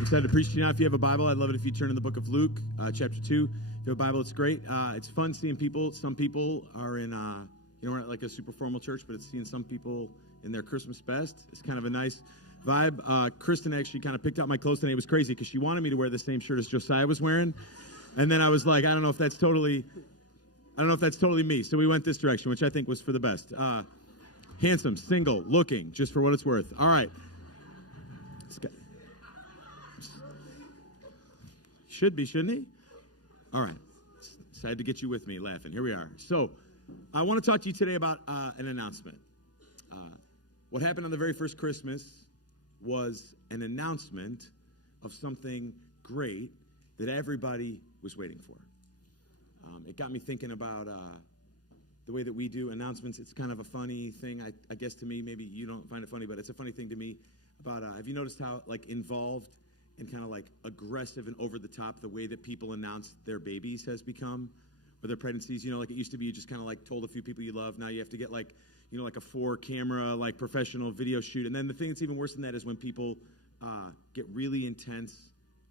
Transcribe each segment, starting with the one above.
I'm excited to preach to you now. If you have a Bible, I'd love it if you turn in the book of Luke, chapter 2. If you have a Bible, it's great. It's fun seeing people. Some people are in, we're not like a super formal church, but it's seeing some people in their Christmas best. It's kind of a nice vibe. Kristen actually kind of picked out my clothes today. It was crazy because she wanted me to wear the same shirt as Josiah was wearing. And then I was like, I don't know if that's totally me. So we went this direction, which I think was for the best. Handsome, single, looking, just for what it's worth. All right. Should be, shouldn't he? All right. Decided to get you with me laughing. Here we are. So I want to talk to you today about an announcement. What happened on the very first Christmas was an announcement of something great that everybody was waiting for. It got me thinking about the way that we do announcements. It's kind of a funny thing, I guess, to me. Maybe you don't find it funny, but it's a funny thing to me about, have you noticed how, involved and kind of aggressive and over the top the way that people announce their babies has become, or their pregnancies? It used to be you just kind of told a few people you love. Now you have to get a 4-camera professional video shoot. And then the thing that's even worse than that is when people get really intense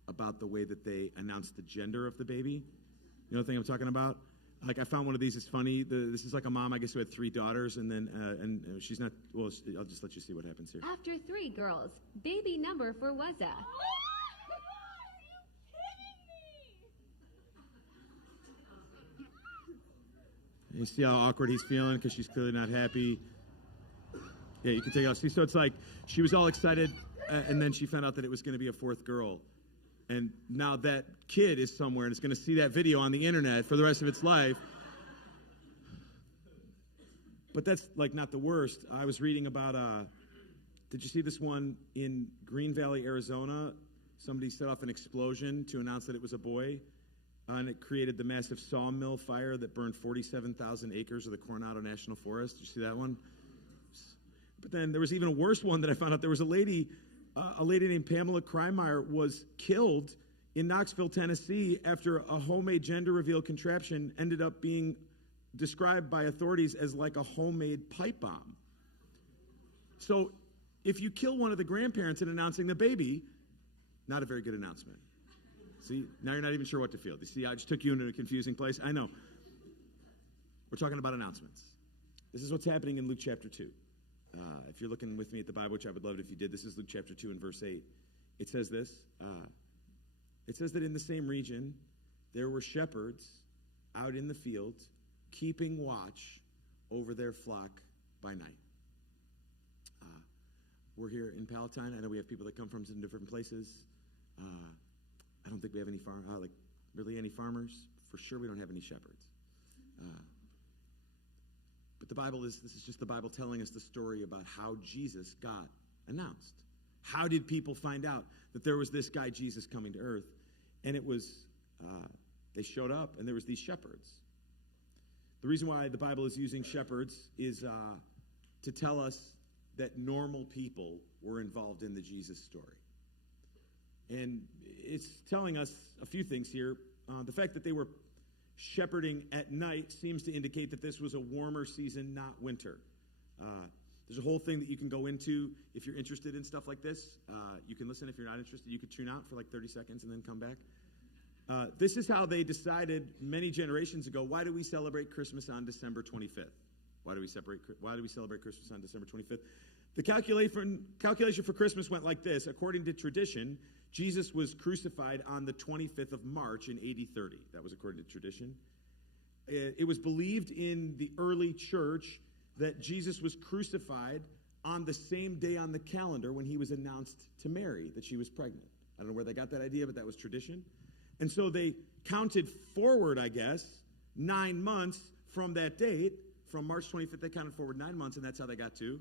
about the way that they announce the gender of the baby. You know the thing I'm talking about? I found one of these. It's funny. This is a mom, I guess, who had 3 daughters, and then and she's not. Well, I'll just let you see what happens here. After 3 girls, baby number for Wazza. You see how awkward he's feeling because she's clearly not happy. Yeah, you can take it off. See, so it's she was all excited, and then she found out that it was going to be a 4th girl. And now that kid is somewhere and is going to see that video on the internet for the rest of its life. But that's not the worst. I was reading about, did you see this one in Green Valley, Arizona? Somebody set off an explosion to announce that it was a boy. And it created the massive sawmill fire that burned 47,000 acres of the Coronado National Forest. Did you see that one? But then there was even a worse one that I found out. There was a lady named Pamela Krymeyer was killed in Knoxville, Tennessee, after a homemade gender reveal contraption ended up being described by authorities as a homemade pipe bomb. So if you kill one of the grandparents in announcing the baby, not a very good announcement. See, now you're not even sure what to feel. You see, I just took you into a confusing place. I know. We're talking about announcements. This is what's happening in Luke chapter 2. If you're looking with me at the Bible, which I would love it if you did, this is Luke chapter 2 and verse 8. It says this. It says that in the same region, there were shepherds out in the field keeping watch over their flock by night. We're here in Palatine. I know we have people that come from some different places. I don't think we have any any farmers. For sure we don't have any shepherds. But this is just the Bible telling us the story about how Jesus got announced. How did people find out that there was this guy, Jesus, coming to earth? And it was, they showed up, and there was these shepherds. The reason why the Bible is using shepherds is to tell us that normal people were involved in the Jesus story. And it's telling us a few things here. The fact that they were shepherding at night seems to indicate that this was a warmer season, not winter. There's a whole thing that you can go into if you're interested in stuff like this. You can listen. If you're not interested, you could tune out for 30 seconds and then come back. This is how they decided many generations ago, why do we celebrate Christmas on December 25th? Why do we celebrate Christmas on December 25th? The calculation for Christmas went like this. According to tradition, Jesus was crucified on the 25th of March in AD 30. That was according to tradition. It was believed in the early church that Jesus was crucified on the same day on the calendar when he was announced to Mary that she was pregnant. I don't know where they got that idea, but that was tradition. And so they counted forward, I guess, 9 months from that date. From March 25th, they counted forward 9 months, and that's how they got to.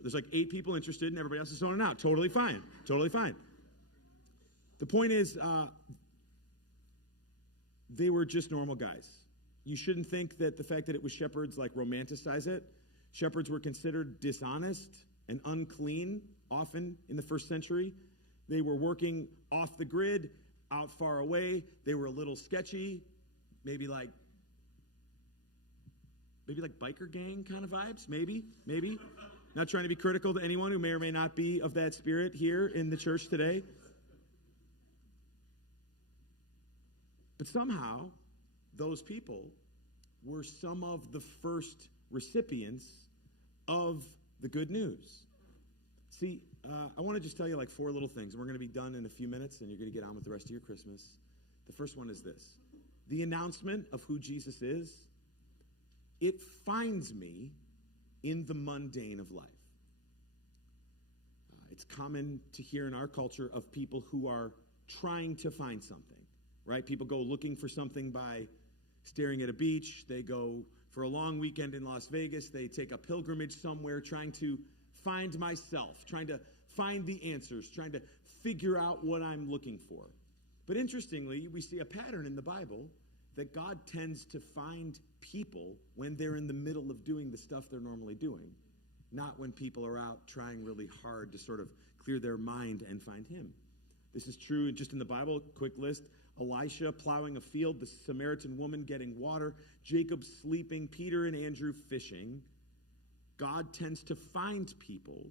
There's 8 people interested, and everybody else is zoning out. Totally fine. Totally fine. The point is, they were just normal guys. You shouldn't think that the fact that it was shepherds romanticize it. Shepherds were considered dishonest and unclean often in the first century. They were working off the grid, out far away. They were a little sketchy, maybe biker gang kind of vibes, maybe. Not trying to be critical to anyone who may or may not be of that spirit here in the church today. But somehow, those people were some of the first recipients of the good news. See, I want to just tell you like 4 little things. We're going to be done in a few minutes, and you're going to get on with the rest of your Christmas. The first one is this. The announcement of who Jesus is, it finds me in the mundane of life. It's common to hear in our culture of people who are trying to find something, right? People go looking for something by staring at a beach. They go for a long weekend in Las Vegas. They take a pilgrimage somewhere trying to find myself, trying to find the answers, trying to figure out what I'm looking for. But interestingly, we see a pattern in the Bible that God tends to find people when they're in the middle of doing the stuff they're normally doing, not when people are out trying really hard to sort of clear their mind and find him. This is true just in the Bible. Quick list. Elisha plowing a field, the Samaritan woman getting water, Jacob sleeping, Peter and Andrew fishing. God tends to find people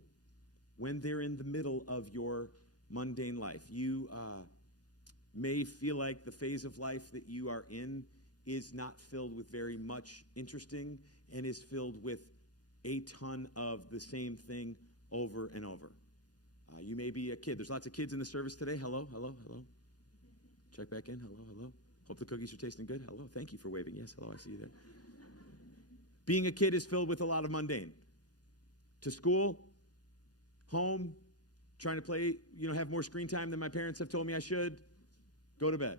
when they're in the middle of your mundane life. You may feel like the phase of life that you are in is not filled with very much interesting and is filled with a ton of the same thing over and over. You may be a kid. There's lots of kids in the service today. Hello, hello, hello. Check back in. Hello, hello. Hope the cookies are tasting good. Hello. Thank you for waving. Yes, hello. I see you there. Being a kid is filled with a lot of mundane. To school, home, trying to play, have more screen time than my parents have told me I should. Go to bed.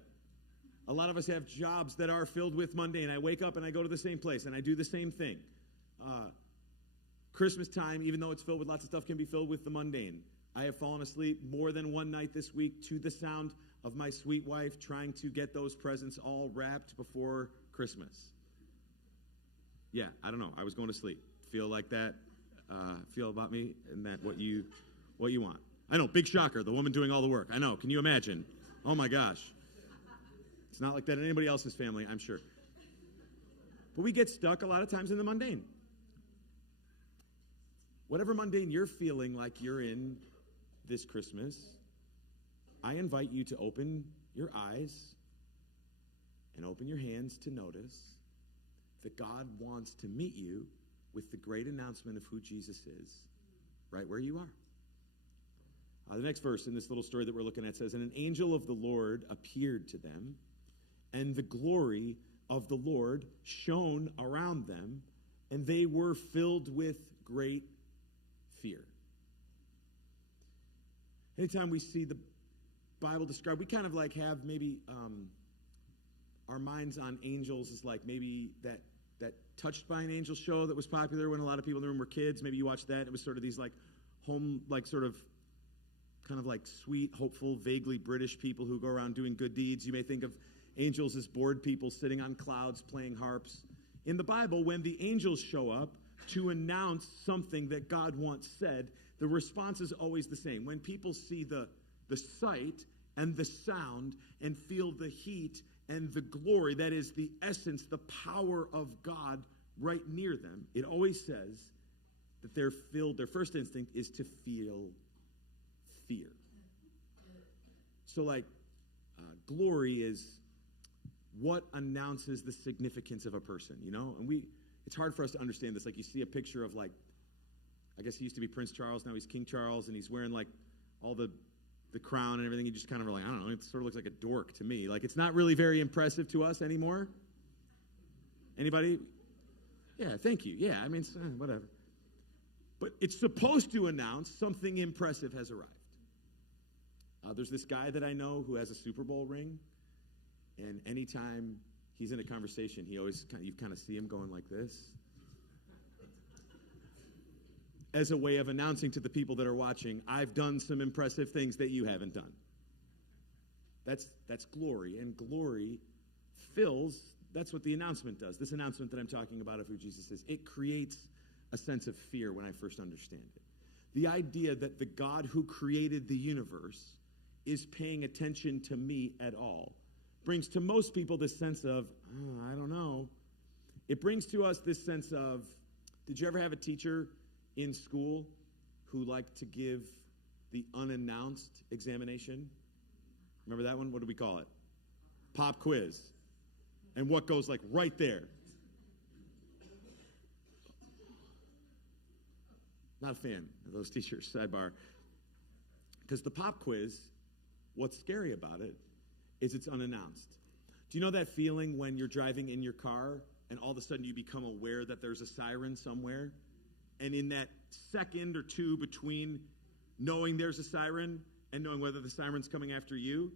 A lot of us have jobs that are filled with mundane. I wake up and I go to the same place and I do the same thing. Christmas time, even though it's filled with lots of stuff, can be filled with the mundane. I have fallen asleep more than one night this week to the sound of my sweet wife trying to get those presents all wrapped before Christmas. Yeah, I don't know. I was going to sleep. Feel like that? Feel about me and that what you want. I know, big shocker, the woman doing all the work. I know, can you imagine? Oh my gosh. It's not like that in anybody else's family, I'm sure. But we get stuck a lot of times in the mundane. Whatever mundane you're feeling like you're in this Christmas, I invite you to open your eyes and open your hands to notice that God wants to meet you with the great announcement of who Jesus is right where you are. The next verse in this little story that we're looking at says, "And an angel of the Lord appeared to them, and the glory of the Lord shone around them, and they were filled with great fear." Anytime we see the Bible described, we kind of like have maybe our minds on angels is like maybe that Touched by an Angel show that was popular when a lot of people in the room were kids. Maybe you watched that. It was sort of these like home, like sort of kind of like sweet, hopeful, vaguely British people who go around doing good deeds. You may think of angels as bored people sitting on clouds playing harps. In the Bible, when the angels show up to announce something that God once said, the response is always the same. When people see the sight and the sound and feel the heat and the glory, that is the essence, the power of God right near them, it always says that they're filled, their first instinct is to feel fear. So like glory is what announces the significance of a person, and it's hard for us to understand this. Like you see a picture of like, I guess he used to be Prince Charles, now he's King Charles, and he's wearing like all the crown and everything. You just kind of are like, I don't know, it sort of looks like a dork to me. Like it's not really very impressive to us anymore. Anybody? Yeah, thank you. Yeah, I mean, whatever. But it's supposed to announce something impressive has arrived. There's this guy that I know who has a Super Bowl ring, and anytime he's in a conversation, you kind of see him going like this, as a way of announcing to the people that are watching, I've done some impressive things that you haven't done. That's glory, and glory fills, that's what the announcement does. This announcement that I'm talking about of who Jesus is, it creates a sense of fear when I first understand it. The idea that the God who created the universe is paying attention to me at all brings to most people this sense of, I don't know. It brings to us this sense of, did you ever have a teacher in school who like to give the unannounced examination? Remember that one? What do we call it? Pop quiz. And what goes like right there? Not a fan of those teachers, sidebar. Because the pop quiz, what's scary about it is it's unannounced. Do you know that feeling when you're driving in your car and all of a sudden you become aware that there's a siren somewhere? And in that second or two between knowing there's a siren and knowing whether the siren's coming after you,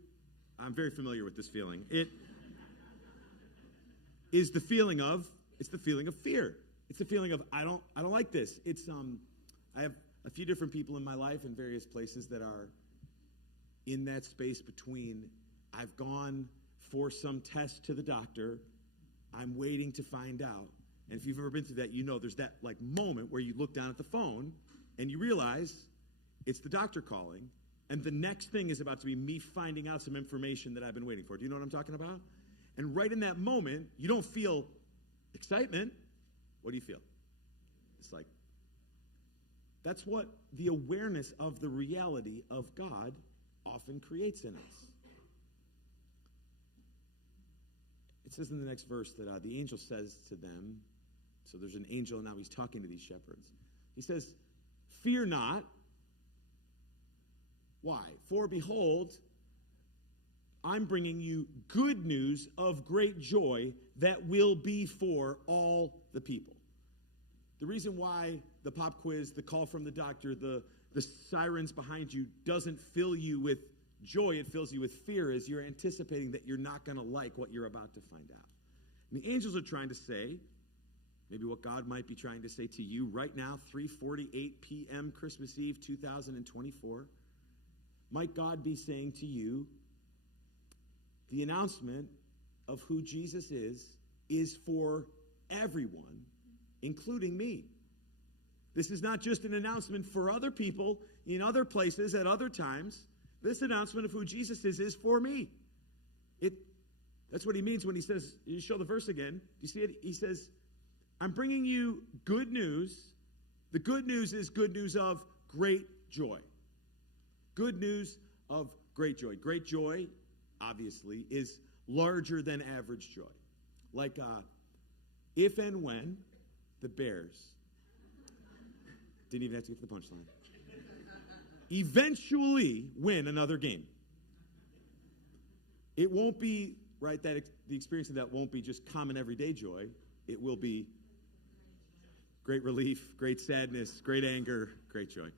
I'm very familiar with this feeling. It is the feeling of fear. It's the feeling of I don't like this. I have a few different people in my life in various places that are in that space between I've gone for some test to the doctor, I'm waiting to find out. And if you've ever been through that, you know there's that like moment where you look down at the phone and you realize it's the doctor calling, and the next thing is about to be me finding out some information that I've been waiting for. Do you know what I'm talking about? And right in that moment, you don't feel excitement. What do you feel? It's like, that's what the awareness of the reality of God often creates in us. It says in the next verse that the angel says to them, so there's an angel, and now he's talking to these shepherds. He says, fear not. Why? For behold, I'm bringing you good news of great joy that will be for all the people. The reason why the pop quiz, the call from the doctor, the sirens behind you doesn't fill you with joy, it fills you with fear, is you're anticipating that you're not going to like what you're about to find out. And the angels are trying to say, maybe what God might be trying to say to you right now, 3:48 p.m. Christmas Eve 2024, might God be saying to you, the announcement of who Jesus is for everyone, including me. This is not just an announcement for other people in other places at other times. This announcement of who Jesus is for me. That's what he means when he says, you show the verse again. Do you see it? He says, I'm bringing you good news. The good news is good news of great joy. Good news of great joy. Great joy, obviously, is larger than average joy. Like if and when the Bears, didn't even have to get to the punchline, eventually win another game. It won't be, right, the experience of that won't be just common everyday joy. It will be great relief, great sadness, great anger, great joy.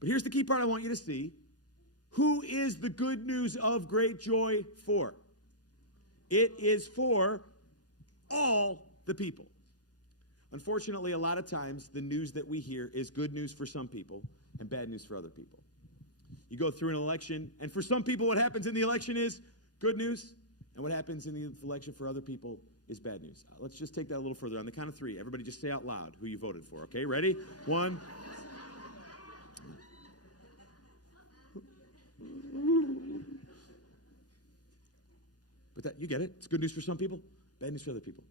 But here's the key part I want you to see. Who is the good news of great joy for? It is for all the people. Unfortunately, a lot of times, the news that we hear is good news for some people and bad news for other people. You go through an election, and for some people, what happens in the election is good news, and what happens in the election for other people is bad news. Let's just take that a little further. On the count of three, everybody just say out loud who you voted for, okay? Ready? 1. But that, you get it. It's good news for some people, bad news for other people.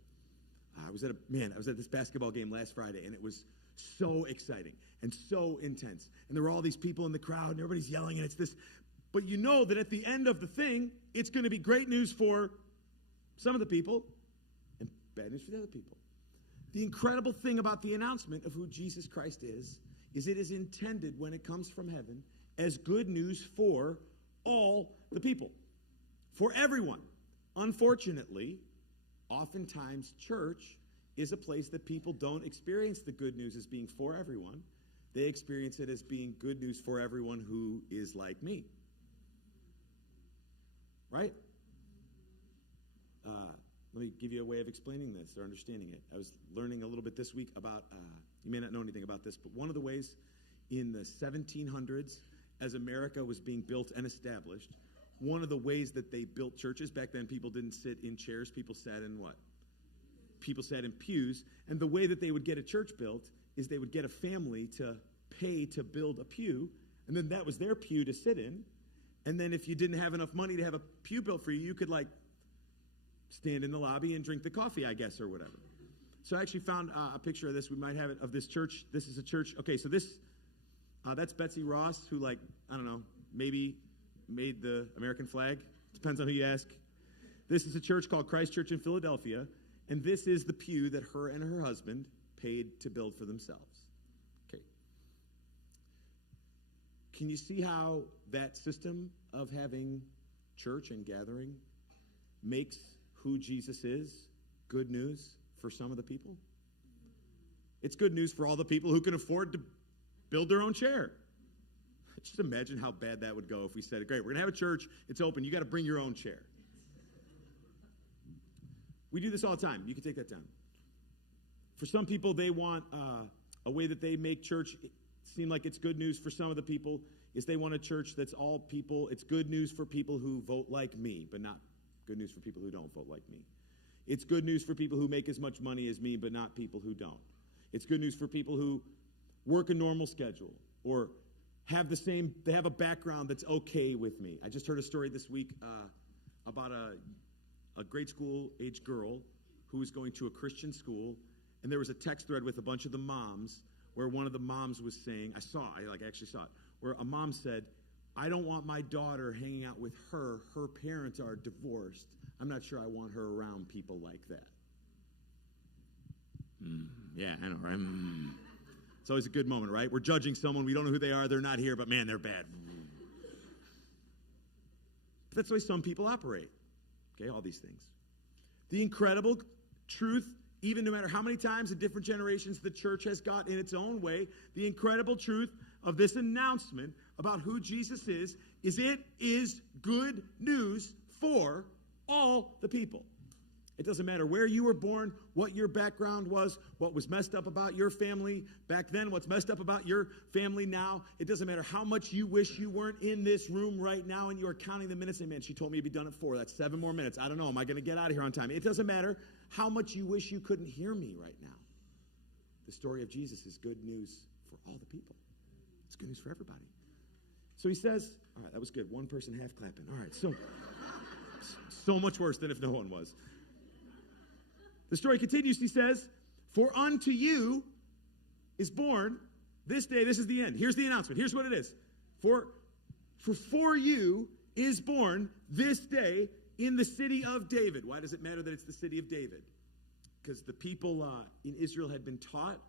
I was at this basketball game last Friday, and it was so exciting and so intense. And there were all these people in the crowd, and everybody's yelling, and it's this. But you know that at the end of the thing, it's going to be great news for some of the people and bad news for the other people. The incredible thing about the announcement of who Jesus Christ is it is intended when it comes from heaven as good news for all the people, for everyone. Unfortunately, oftentimes church is a place that people don't experience the good news as being for everyone. They experience it as being good news for everyone who is like me. Right? Let me give you a way of explaining this or understanding it. I was learning a little bit this week about, you may not know anything about this, but one of the ways in the 1700s, as America was being built and established, one of the ways that they built churches, back then people didn't sit in chairs, people sat in what? People sat in pews, and the way that they would get a church built is they would get a family to pay to build a pew, and then that was their pew to sit in, and then if you didn't have enough money to have a pew built for you, you could like stand in the lobby and drink the coffee, I guess, or whatever. So I actually found a picture of this. We might have it, of this church. This is a church. Okay, so that's Betsy Ross, who, like, I don't know, maybe made the American flag. Depends on who you ask. This is a church called Christ Church in Philadelphia, and this is the pew that her and her husband paid to build for themselves. Okay. Can you see how that system of having church and gathering makes who Jesus is good news for some of the people? It's good news for all the people who can afford to build their own chair. Just imagine how bad that would go if we said, great, we're going to have a church, it's open, you got to bring your own chair. We do this all the time. You can take that down. For some people, they want a way that they make church seem like it's good news for some of the people is they want a church that's all people. It's good news for people who vote like me, but not good news for people who don't vote like me. It's good news for people who make as much money as me, but not people who don't. It's good news for people who work a normal schedule or they have a background that's okay with me. I just heard a story this week about a grade school age girl who was going to a Christian school, and there was a text thread with a bunch of the moms where one of the moms was saying, I actually saw it, where a mom said, I don't want my daughter hanging out with her. Her parents are divorced. I'm not sure I want her around people like that. Yeah, I know, right? It's always a good moment, right? We're judging someone. We don't know who they are. They're not here, but man, they're bad. But that's the way some people operate. Okay, all these things. The incredible truth, even no matter how many times in different generations the church has got in its own way, the incredible truth of this announcement about who Jesus is it is good news for all the people. It doesn't matter where you were born, what your background was, what was messed up about your family back then, what's messed up about your family now. It doesn't matter how much you wish you weren't in this room right now and you are counting the minutes. Hey, man, she told me to be done at 4. That's 7 more minutes. I don't know. Am I going to get out of here on time? It doesn't matter how much you wish you couldn't hear me right now. The story of Jesus is good news for all the people. It's good news for everybody. So he says, all right, that was good. One person half clapping. All right, so much worse than if no one was. The story continues. He says, for unto you is born this day. This is the end. Here's the announcement. Here's what it is. For you is born this day in the city of David. Why does it matter that it's the city of David? Because the people in Israel had been taught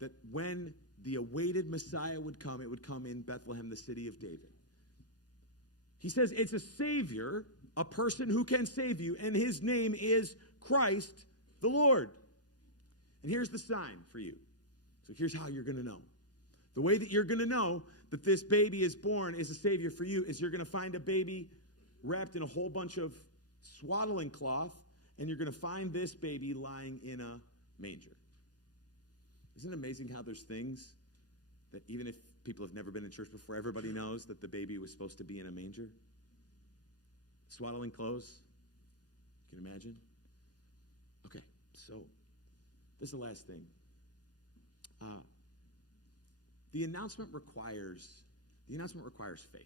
that when the awaited Messiah would come, it would come in Bethlehem, the city of David. He says it's a Savior, a person who can save you, and his name is Christ the Lord. And here's the sign for you. So here's how you're going to know. The way that you're going to know that this baby is born is a Savior for you is you're going to find a baby wrapped in a whole bunch of swaddling cloth, and you're going to find this baby lying in a manger. Isn't it amazing how there's things that even if people have never been in church before, everybody knows that the baby was supposed to be in a manger? Swaddling clothes. You can imagine? Okay, so this is the last thing. The announcement requires faith.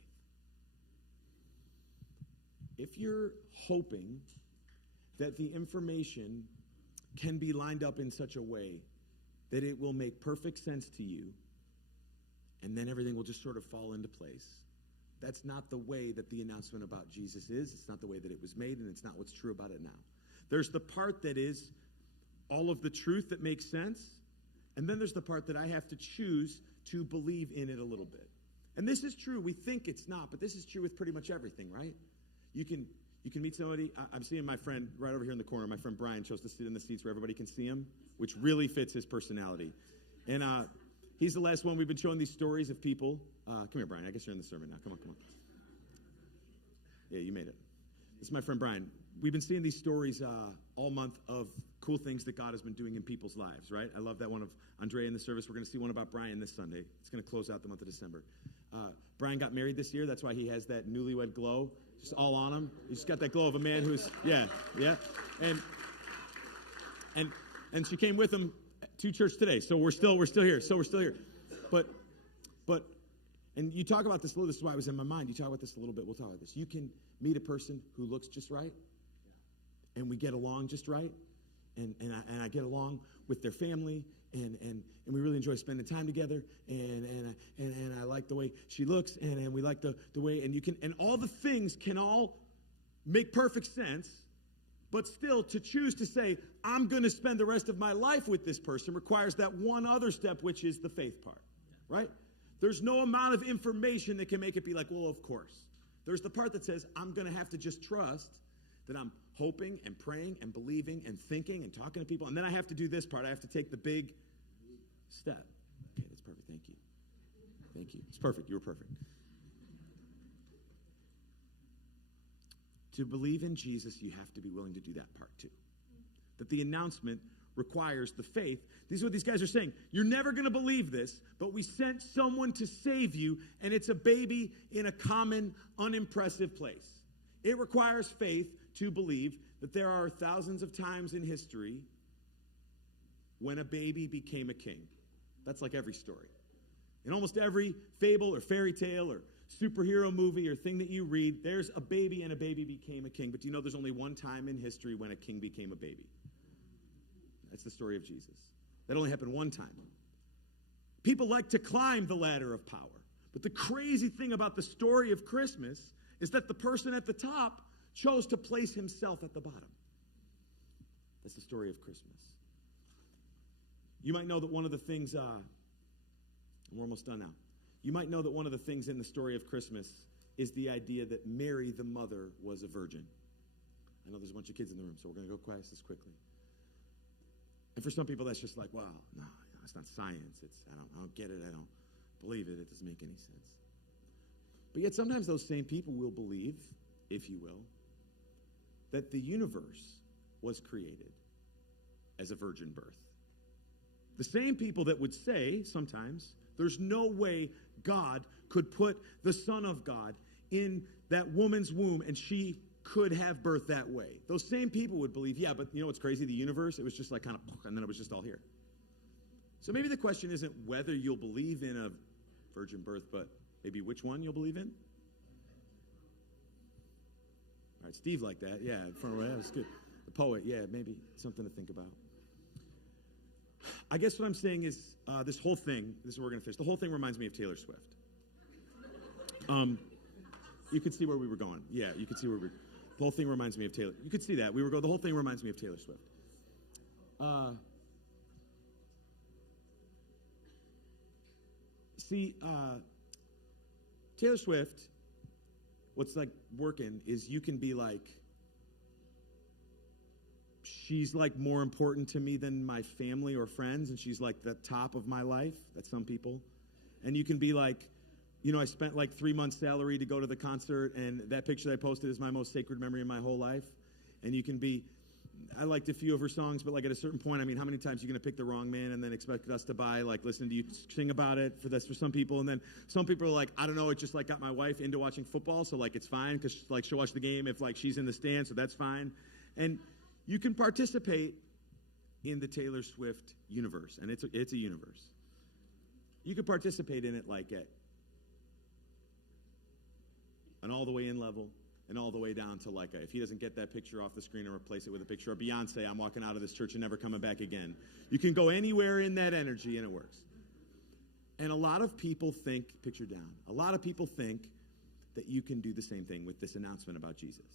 If you're hoping that the information can be lined up in such a way that it will make perfect sense to you, and then everything will just sort of fall into place, that's not the way that the announcement about Jesus is. It's not the way that it was made, and it's not what's true about it now. There's the part that is all of the truth that makes sense, and then there's the part that I have to choose to believe in it a little bit. And this is true. We think it's not, but this is true with pretty much everything, right? You can meet somebody. I'm seeing my friend right over here in the corner. My friend Brian chose to sit in the seats where everybody can see him, which really fits his personality. And he's the last one. We've been showing these stories of people. Come here, Brian. I guess you're in the sermon now. Come on. Yeah, you made it. This is my friend Brian. We've been seeing these stories all month of cool things that God has been doing in people's lives, right? I love that one of Andrea in the service. We're going to see one about Brian this Sunday. It's going to close out the month of December. Brian got married this year. That's why he has that newlywed glow just all on him. He's just got that glow of a man who's, yeah. And she came with him to church today. So we're still here. But, and you talk about this a little, this is why it was in my mind. You talk about this a little bit, we'll talk about this. You can meet a person who looks just right, and we get along just right, and I get along with their family, and we really enjoy spending time together, and I like the way she looks, and we like the way, and all the things can all make perfect sense, but still to choose to say, I'm going to spend the rest of my life with this person requires that one other step, which is the faith part, right? There's no amount of information that can make it be like, well, of course. There's the part that says, I'm going to have to just trust that I'm hoping and praying and believing and thinking and talking to people. And then I have to do this part. I have to take the big step. Okay, that's perfect. Thank you. Thank you. It's perfect. You were perfect. To believe in Jesus, you have to be willing to do that part too. That the announcement requires the faith. These are what these guys are saying. You're never going to believe this, but we sent someone to save you, and it's a baby in a common, unimpressive place. It requires faith to believe that there are thousands of times in history when a baby became a king. That's like every story. In almost every fable or fairy tale or superhero movie or thing that you read, there's a baby and a baby became a king. But do you know there's only one time in history when a king became a baby? That's the story of Jesus. That only happened one time. People like to climb the ladder of power. But the crazy thing about the story of Christmas is that the person at the top chose to place himself at the bottom. That's the story of Christmas. You might know that one of the things, we're almost done now. You might know that one of the things in the story of Christmas is the idea that Mary, the mother, was a virgin. I know there's a bunch of kids in the room, so we're going to go past this quickly. And for some people, that's just like, wow, no, it's not science. I don't get it. I don't believe it. It doesn't make any sense. But yet sometimes those same people will believe, if you will, that the universe was created as a virgin birth. The same people that would say sometimes, there's no way God could put the Son of God in that woman's womb and she could have birth that way. Those same people would believe, yeah, but you know what's crazy? The universe, it was just like kind of, and then it was just all here. So maybe the question isn't whether you'll believe in a virgin birth, but maybe which one you'll believe in? All right, Steve liked that. Yeah, in front of that was good. The poet, yeah, maybe something to think about. I guess what I'm saying is this whole thing, this is where we're going to finish. The whole thing reminds me of Taylor Swift. You could see where we were going. Yeah, you could see where the whole thing reminds me of Taylor. You could see that. The whole thing reminds me of Taylor Swift. Taylor Swift, what's like working is you can be like, she's like more important to me than my family or friends, and she's like the top of my life. That's some people. And you can be like, you know, I spent like 3 months' salary to go to the concert, and that picture that I posted is my most sacred memory in my whole life. And you can be, I liked a few of her songs, but like at a certain point, I mean, how many times are you going to pick the wrong man and then expect us to buy, like, listening to you sing about it for some people? And then some people are like, I don't know, it just like got my wife into watching football, so like it's fine because like she'll watch the game if like she's in the stand, so that's fine. And you can participate in the Taylor Swift universe, and it's a universe. You can participate in it like at an all the way in level and all the way down to like if he doesn't get that picture off the screen and replace it with a picture of Beyonce, I'm walking out of this church and never coming back again. You can go anywhere in that energy and it works. And a lot of people think, picture down, a lot of people think that you can do the same thing with this announcement about Jesus.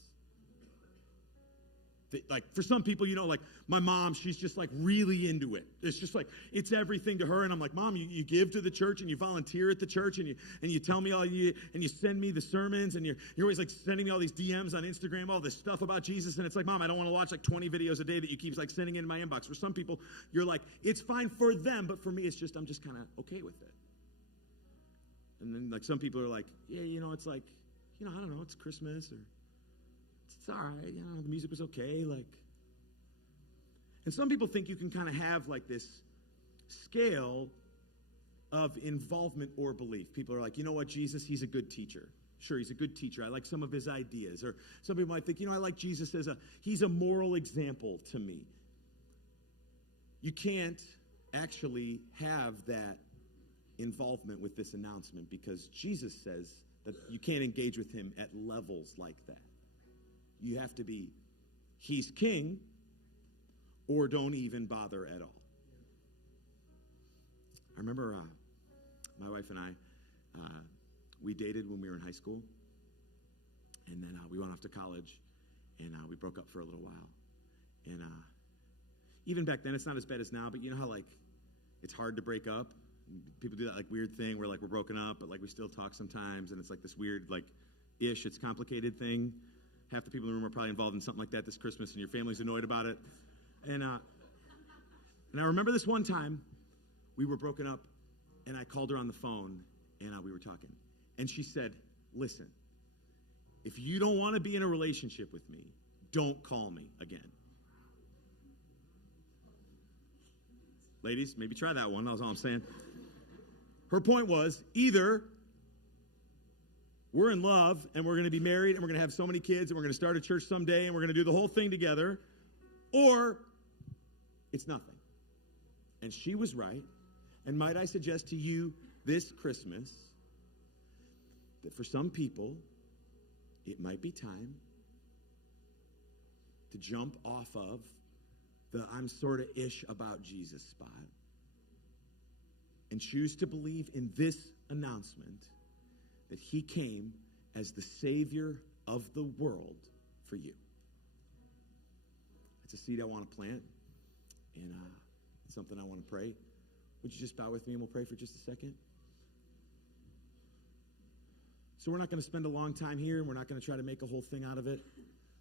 Like, for some people, you know, like, my mom, she's just, like, really into it. It's just, like, it's everything to her. And I'm like, Mom, you give to the church, and you volunteer at the church, and you tell me and you send me the sermons, and you're always, like, sending me all these DMs on Instagram, all this stuff about Jesus. And it's like, Mom, I don't want to watch, like, 20 videos a day that you keep, like, sending in my inbox. For some people, you're like, it's fine for them, but for me, it's just, I'm just kind of okay with it. And then, like, some people are like, yeah, you know, it's like, you know, I don't know, it's Christmas, or it's all right, you know, the music was okay, like. And some people think you can kind of have like this scale of involvement or belief. People are like, you know what, Jesus, he's a good teacher. Sure, he's a good teacher. I like some of his ideas. Or some people might think, you know, I like Jesus he's a moral example to me. You can't actually have that involvement with this announcement because Jesus says that you can't engage with him at levels like that. You have to be, he's king, or don't even bother at all. I remember my wife and I, we dated when we were in high school, and then we went off to college, and we broke up for a little while. And even back then, it's not as bad as now, but you know how, like, it's hard to break up? People do that, like, weird thing where, like, we're broken up, but, like, we still talk sometimes, and it's, like, this weird, like, it's complicated thing. Half the people in the room are probably involved in something like that this Christmas, and your family's annoyed about it. And I remember this one time, we were broken up, and I called her on the phone, and we were talking. And she said, listen, if you don't want to be in a relationship with me, don't call me again. Ladies, maybe try that one. That's all I'm saying. Her point was, either we're in love, and we're going to be married, and we're going to have so many kids, and we're going to start a church someday, and we're going to do the whole thing together, or it's nothing. And she was right. And might I suggest to you this Christmas that for some people, it might be time to jump off of the I'm sort of ish about Jesus spot and choose to believe in this announcement that he came as the Savior of the world for you. It's a seed I want to plant, and it's something I want to pray. Would you just bow with me and we'll pray for just a second? So we're not going to spend a long time here, and we're not going to try to make a whole thing out of it.